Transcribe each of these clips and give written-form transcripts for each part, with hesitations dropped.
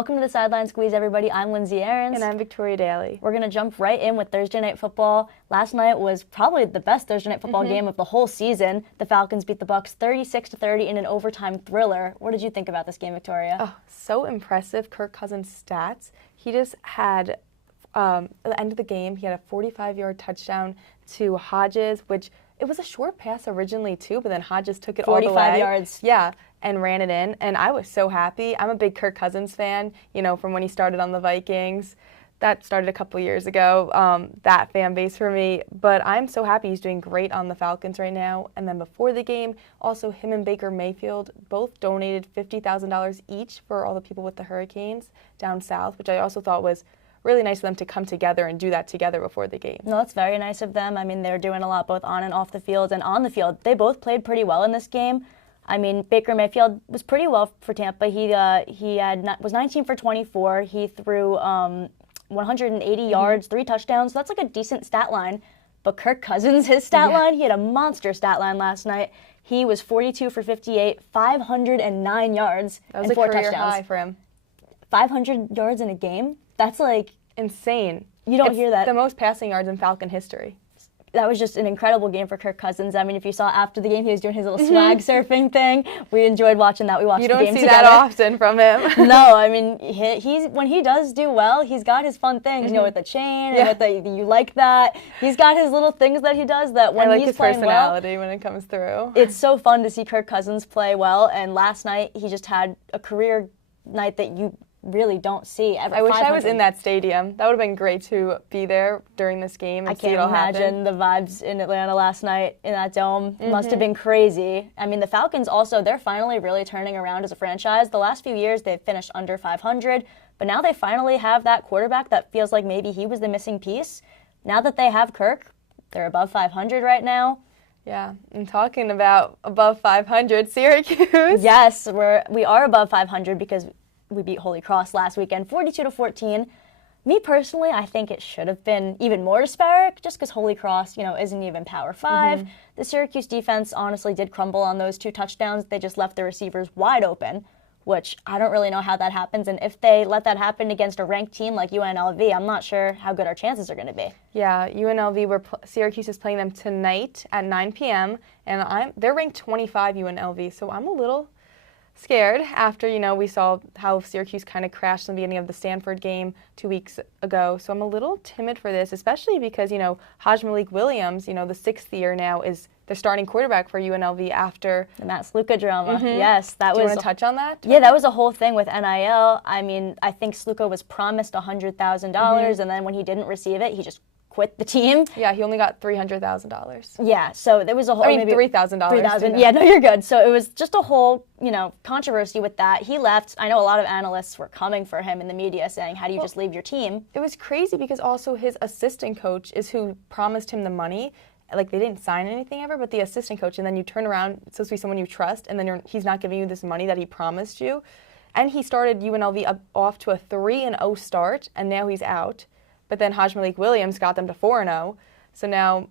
Welcome to the Sideline Squeeze, everybody. I'm Lindsay Aarons. And I'm Victoria Daly. We're going to jump right in with Thursday Night Football. Last night was probably the best Thursday Night Football game of the whole season. The Falcons beat the Bucs 36-30 in an overtime thriller. What did you think about this game, Victoria? Oh, so impressive. Kirk Cousins' stats. He just had, at the end of the game, he had a 45-yard touchdown to Hodges, which it was a short pass originally, too, but then Hodges took it all the way. 45 yards. Yeah, and ran it in, and I was so happy. I'm a big Kirk Cousins fan, from when he started on the Vikings. That started a couple years ago, that fan base for me. But I'm so happy he's doing great on the Falcons right now. And then before the game, also him and Baker Mayfield both donated $50,000 each for all the people with the hurricanes down south, which I also thought was really nice of them to come together and do that together before the game. No, that's very nice of them. I mean, they're doing a lot both on and off the field. And on the field, they both played pretty well in this game. I mean, Baker Mayfield was pretty well for Tampa. He was 19 for 24. He threw 180 yards, 3 touchdowns. So that's like a decent stat line. But Kirk Cousins, his stat line, he had a monster stat line last night. He was 42 for 58, 509 yards, that was and 4 a career touchdowns. high for him. 500 yards in a game? That's like insane. You don't hear that. The most passing yards in Falcon history. That was just an incredible game for Kirk Cousins. I mean, if you saw after the game, he was doing his little swag surfing thing. We enjoyed watching that. We watched the game together. You don't see that often from him. No, I mean, he's when he does do well, he's got his fun things, with the chain and with the you like that. He's got his little things that he does that when he's playing well. I like his personality when it comes through. It's so fun to see Kirk Cousins play well, and last night he just had a career night that you really don't see ever. I wish I was in that stadium. That would have been great to be there during this game and see it all happen. I can't imagine the vibes in Atlanta last night in that dome. It must have been crazy. I mean, the Falcons also, they're finally really turning around as a franchise. The last few years, they've finished under 500, but now they finally have that quarterback that feels like maybe he was the missing piece. Now that they have Kirk, they're above 500 right now. Yeah, and talking about above 500, Syracuse. Yes, we are above 500 because we beat Holy Cross last weekend, 42-14. Me personally, I think it should have been even more disparate, just because Holy Cross, isn't even Power 5. The Syracuse defense honestly did crumble on those 2 touchdowns. They just left the receivers wide open, which I don't really know how that happens. And if they let that happen against a ranked team like UNLV, I'm not sure how good our chances are going to be. Yeah, UNLV, Syracuse is playing them tonight at 9 p.m. And they're ranked 25, UNLV, so I'm a little scared after, we saw how Syracuse kind of crashed in the beginning of the Stanford game 2 weeks ago. So I'm a little timid for this, especially because, Malik Williams, the 6th year now, is the starting quarterback for UNLV after the Matt Sluka drama. Yes, that was. Do you want to touch on that? Yeah, that was a whole thing with NIL. I mean, I think Sluka was promised $100,000, and then when he didn't receive it, he just quit the team. Yeah, he only got $300,000. Yeah, so there was a whole. $3,000. $3,000. Yeah, no, you're good. So it was just a whole, controversy with that. He left. I know a lot of analysts were coming for him in the media saying, "How do you just leave your team?" It was crazy because also his assistant coach is who promised him the money. Like, they didn't sign anything ever, but the assistant coach, and then you turn around, it's supposed to be someone you trust, and then he's not giving you this money that he promised you. And he started UNLV off to a 3-0 start, and now he's out. But then Malik Williams got them to 4-0. So now,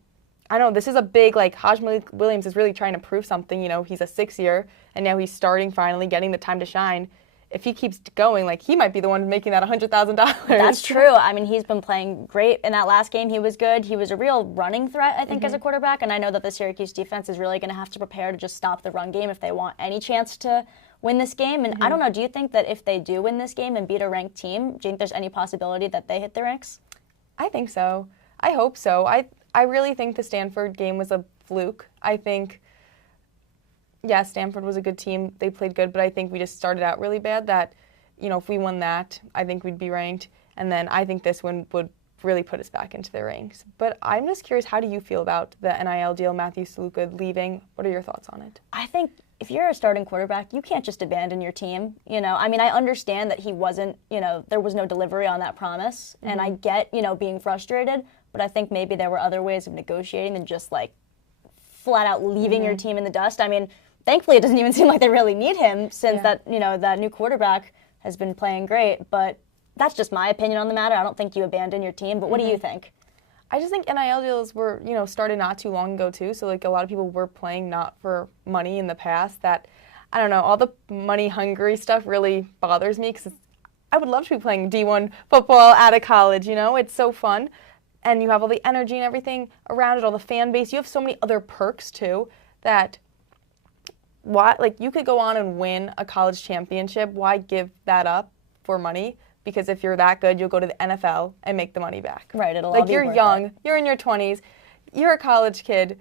I don't know, this is a big, Malik Williams is really trying to prove something. He's a 6-year, and now he's starting finally, getting the time to shine. If he keeps going, he might be the one making that $100,000. That's true. I mean, he's been playing great. In that last game, he was good. He was a real running threat, I think, as a quarterback. And I know that the Syracuse defense is really going to have to prepare to just stop the run game if they want any chance to win this game. And I don't know, do you think that if they do win this game and beat a ranked team, do you think there's any possibility that they hit the ranks? I think so. I hope so. I really think the Stanford game was a fluke. I think, yeah, Stanford was a good team. They played good, but I think we just started out really bad that, if we won that, I think we'd be ranked. And then I think this one would really put us back into the ranks. But I'm just curious, how do you feel about the NIL deal, Matthew Sluka leaving? What are your thoughts on it? I think if you're a starting quarterback, you can't just abandon your team. I mean, I understand that he wasn't, there was no delivery on that promise. And I get, being frustrated, but I think maybe there were other ways of negotiating than just flat out leaving your team in the dust. I mean, thankfully it doesn't even seem like they really need him since that new quarterback has been playing great. But that's just my opinion on the matter. I don't think you abandon your team, but what do you think? I just think NIL deals were, started not too long ago too. So a lot of people were playing not for money in the past. That, I don't know, all the money hungry stuff really bothers me because I would love to be playing D1 football out of college, you know? It's so fun. And you have all the energy and everything around it, all the fan base. You have so many other perks, too, that you could go on and win a college championship. Why give that up for money? Because if you're that good, you'll go to the NFL and make the money back. Right, it'll all be you're worth young, it. you're in your 20s, you're a college kid.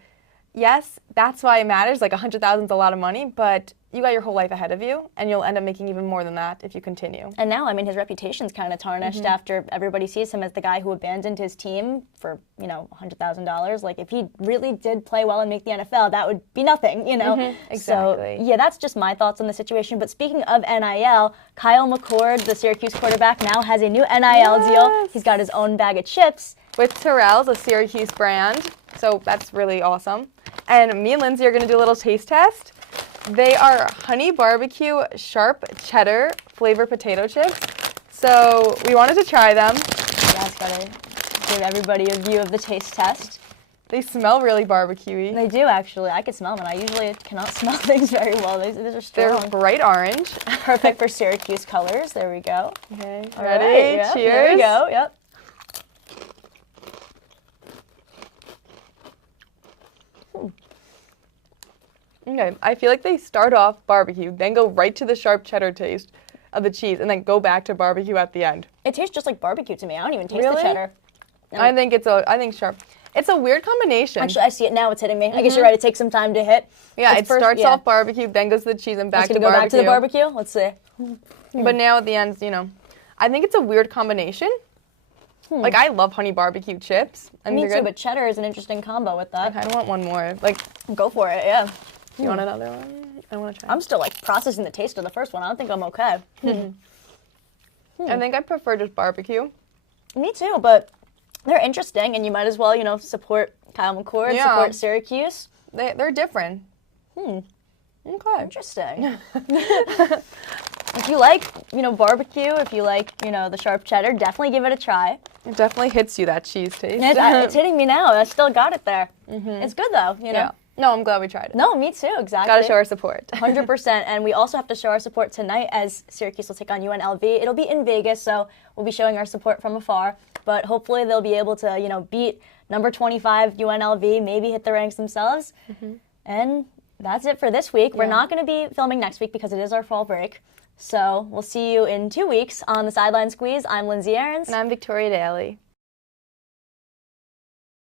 Yes, that's why it matters. Like $100,000 is a lot of money, but you got your whole life ahead of you, and you'll end up making even more than that if you continue. And now, I mean, his reputation's kind of tarnished after everybody sees him as the guy who abandoned his team for, $100,000. Like, if he really did play well and make the NFL, that would be nothing, Exactly. So, yeah, that's just my thoughts on the situation. But speaking of NIL, Kyle McCord, the Syracuse quarterback, now has a new NIL deal. He's got his own bag of chips. With Terrell's, a Syracuse brand, so that's really awesome. And me and Lindsay are going to do a little taste test. They are honey barbecue sharp cheddar flavor potato chips. So we wanted to try them. That's gotta give everybody a view of the taste test. They smell really barbecue-y. They do, actually. I could smell them, and I usually cannot smell things very well. These are strong. They're bright orange. Perfect for Syracuse colors. There we go. Okay, All ready? right, yep, Cheers. There we go, yep. Okay, I feel like they start off barbecue, then go right to the sharp cheddar taste of the cheese, and then go back to barbecue at the end. It tastes just like barbecue to me. I don't even taste Really? the cheddar. I think sharp. It's a weird combination. Actually, I see it now. It's hitting me. I guess you're right. It takes some time to hit. Yeah, it starts off barbecue, then goes to the cheese, and back to barbecue. Go back to the barbecue? Let's see. But now at the end, I think it's a weird combination. Like, I love honey barbecue chips. Me too, but cheddar is an interesting combo with that. I kind of want one more. Go for it, yeah. You want another one? I want to try. I'm still, processing the taste of the first one. I don't think I'm okay. I think I prefer just barbecue. Me too, but they're interesting, and you might as well, support Kyle McCord, support Syracuse. They're different. Okay. Interesting. If you like, barbecue, if you like, the sharp cheddar, definitely give it a try. It definitely hits you, that cheese taste. It's hitting me now. I still got it there. It's good, though, Yeah. No, I'm glad we tried it. No, me too, exactly. Gotta show our support. 100%. And we also have to show our support tonight as Syracuse will take on UNLV. It'll be in Vegas, so we'll be showing our support from afar. But hopefully they'll be able to, beat number 25 UNLV, maybe hit the ranks themselves. And that's it for this week. We're not going to be filming next week because it is our fall break. So we'll see you in 2 weeks on the Sideline Squeeze. I'm Lindsay Ahrens. And I'm Victoria Daly.